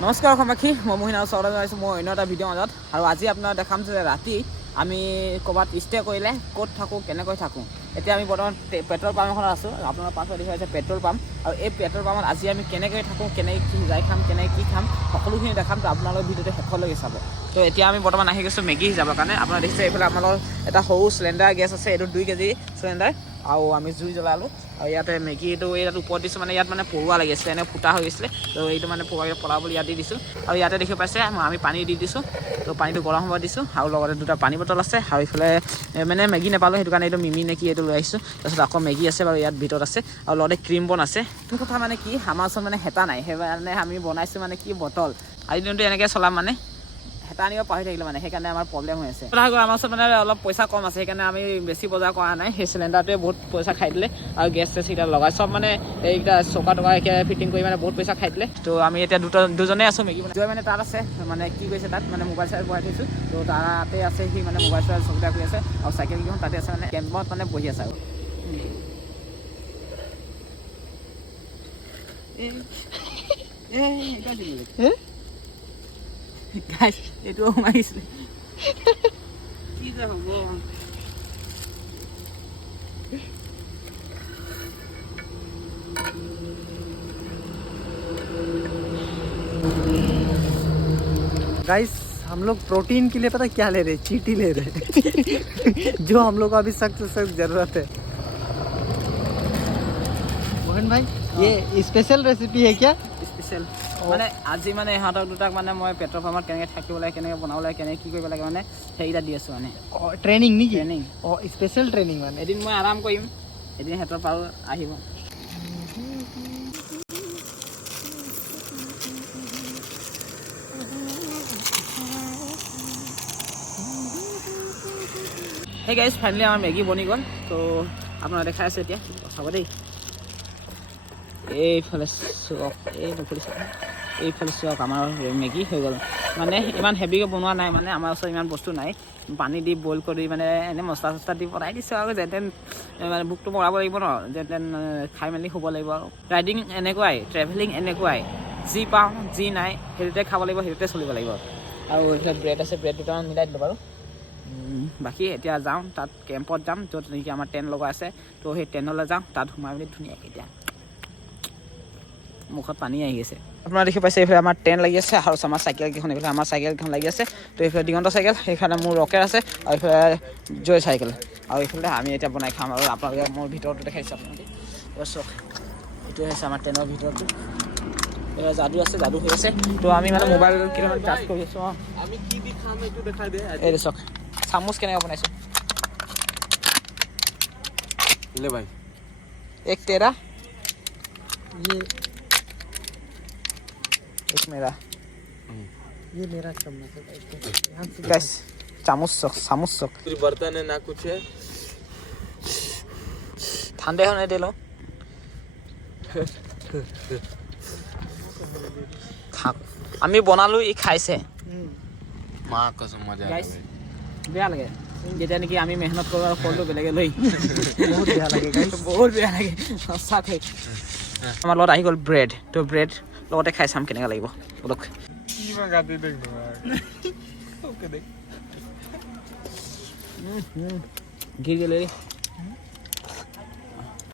নমস্কাৰ অসমবাসী, মই মহিনা ওচৰলৈ আহিছোঁ মই অন্য এটা ভিডিঅ' মাজত। আৰু আজি আপোনাক দেখাম যে ৰাতি আমি ক'ৰবাত ষ্টে কৰিলে ক'ত থাকোঁ, কেনেকৈ থাকোঁ। এতিয়া আমি বৰ্তমান পেট্ৰল পাম্প এখনত আছোঁ। আপোনাৰ পাছত দেখুৱাই আছে পেট্ৰল পাম্প, আৰু এই পেট্ৰল পাম্পত আজি আমি কেনেকৈ থাকোঁ, কেনেকৈ কি যাই খাম, কেনেকৈ কি খাম, সকলোখিনি দেখাম। তো আপোনালোকৰ ভিডিঅ'টো শেষলৈকে চাব। তো এতিয়া আমি বৰ্তমান আহি গৈছোঁ মেগী সিজাবৰ কাৰণে। আপোনাৰ দেখিছে এইফালে আমাৰ এটা সৰু চিলিণ্ডাৰ গেছ আছে, এইটো 2 কেজি চিলিণ্ডাৰ, আৰু আমি জুই জ্বলালোঁ। আৰু ইয়াতে মেগীটো ইয়াত ওপৰত দিছোঁ, মানে ইয়াত মানে পৰুৱা লাগি আছিলে, এনে ফুটা হৈ গৈছিলে। তো এইটো মানে পলাবলৈ ইয়াত দি দিছোঁ। আৰু ইয়াতে দেখি পাইছে আমি পানী দি দিছোঁ। তো পানীটো গৰম হ'ব দিছোঁ, আৰু লগতে 2টা পানী বটল আছে। আৰু এইফালে মানে মেগী নাপালোঁ, সেইটো কাৰণে এইটো মিমি নে কি এইটো লৈ আহিছোঁ। তাৰপিছত আকৌ মেগী আছে বাৰু ইয়াত ভিতৰত আছে, আৰু লগতে ক্ৰীম বন আছে। সেইটো কথা মানে কি, আমাৰ ওচৰত মানে হেতা নাই, সেইকাৰণে আমি বনাইছোঁ মানে কি বটল। আজি দিনটো এনেকৈ চলাম, মানে হেতা আনিব পাহৰি থাকিলোঁ, মানে সেইকাৰণে আমাৰ প্ৰব্লেম হৈ আছে। কথা আমাৰ ওচৰত মানে অলপ পইচা কম আছে, সেইকাৰণে আমি বেছি বজাৰ কৰা নাই। সেই চিলিণ্ডাৰটোৱে বহুত পইচা খাই দিলে, আৰু গেছ চেছ কেইটা লগাই চব মানে এইকেইটা চৌকা টকা ফিটিং কৰি মানে বহুত পইচা খাই দিলে। তো আমি এতিয়া দুজনে আছোঁ মেগী মানে। মানে তাত আছে, মানে কি কৈছে তাত মানে মোবাইল চাৰ্জ বহাই থৈছোঁ। তো তাতে আছে সি মানে মোবাইল চাৰ্জ চকীটা কৰি আছে, আৰু চাইকেলকেইখন তাতে আছে, মানে কেম্পত মানে বহি আছে। আৰু এইটো সোমাইছিলে কি যে হ'ব। गाइस हम लोग प्रोटीन के लिए पता क्या ले रहे हैं, चीटी ले रहे हैं जो हम लोग को अभी सख्त सख्त जरूरत है। मोहन भाई ये स्पेशल रेसिपी है क्या? স্পেচিয়েল মানে আজি মানে ইহঁতক দুটাক মানে মই পেট্ৰল পাম্পত কেনেকৈ থাকিব লাগে, কেনেকৈ বনাব লাগে, কেনেকৈ কি কৰিব লাগে, মানে সেইকেইটা দি আছোঁ। মানে ट्रेनिंग नहीं ট্ৰেইনিং। स्पेशल ट्रेनिंग মানে এদিন মই আৰাম কৰিম, এদিন সিহঁতৰ পৰাও আহিব। সেই গাইজ ফাইনেলি আমাৰ মেগী বনি গ'ল। তো আপোনাৰ দেখাই আছে এতিয়া চাব দেই। এইফালে চক নকৰিছে, এইফালে চক আমাৰ মেগী হৈ গ'ল। মানে ইমান হেভিকৈ বনোৱা নাই, মানে আমাৰ ওচৰত ইমান বস্তু নাই। পানী দি বইল কৰি মানে এনেই মছলা চছলা দি বনাই দিছোঁ, আৰু যেন মানে ভোকটো মৰাব লাগিব ন, যেন খাই মেলি শুব লাগিব। আৰু ৰাইডিং এনেকুৱাই, ট্ৰেভেলিং এনেকুৱাই, যি পাওঁ যি নাই সেইটোতে খাব লাগিব, সেইটোতে চলিব লাগিব। আৰু এইফালে ব্ৰেড আছে, ব্ৰেড দুটামান মিলাই দিলোঁ বাৰু। বাকী এতিয়া যাওঁ তাত কেম্পত যাম, য'ত নেকি আমাৰ টেণ্ট লগা আছে। তো সেই টেণ্টলৈ যাওঁ, তাত সোমাই মেলি ধুনীয়াকৈ এতিয়া মুখত পানী আহি আছে। আপোনাৰ দেখি পাইছে এইফালে আমাৰ টেণ্ট লাগি আছে, আৰু আমাৰ চাইকেলকেইখন এইফালে আমাৰ চাইকেলকেইখন লাগি আছে। তো এইফালে দিগন্ত চাইকেল, সেইফালে মোৰ ৰকেট আছে, আৰু এইফালে জয় চাইকেল, আৰু এইফালে আমি এতিয়া বনাই খাম। আৰু আপোনালোকে মোৰ ভিতৰতো দেখাইছোঁ আপোনালোকে চক, এইটোৱে হৈছে আমাৰ টেণ্টৰ ভিতৰতো। যাদু আছে, যাদু হৈ আছে। তো আমি মানে মোবাইল কেইটামান চাৰ্জ কৰি আছোঁ। আমি কি দি খাম এইটো দেখাই দে। এই চক চামুচ কেনেকৈ বনাইছোঁ। ले भाई एक तेरा ये एक मेरा। मेरा चम्मच है भाई। गाइस চামুচ চক, চামুচ চক। बर्तन है ना कुछ है, ঠাণ্ডা হোৱা নাই দিলো খাক। আমি বনালোঁ, ই খাইছে। माँ कसम मजा आ গাইছ गया বেয়া লাগে যেতিয়া নেকি আমি মেহনত কৰোঁ আৰু ফলটো বেলেগে লৈ। बहुत बेया लगे गाइस। বহুত বেয়া লাগে সঁচাকৈ। আমাৰ লগত আহি গ'ল ব্ৰেড। তো ব্ৰেড লগতে খাই চাম কেনেকৈ লাগিব। বলক की मंगाते देख ओके देख গিৰি গ'লে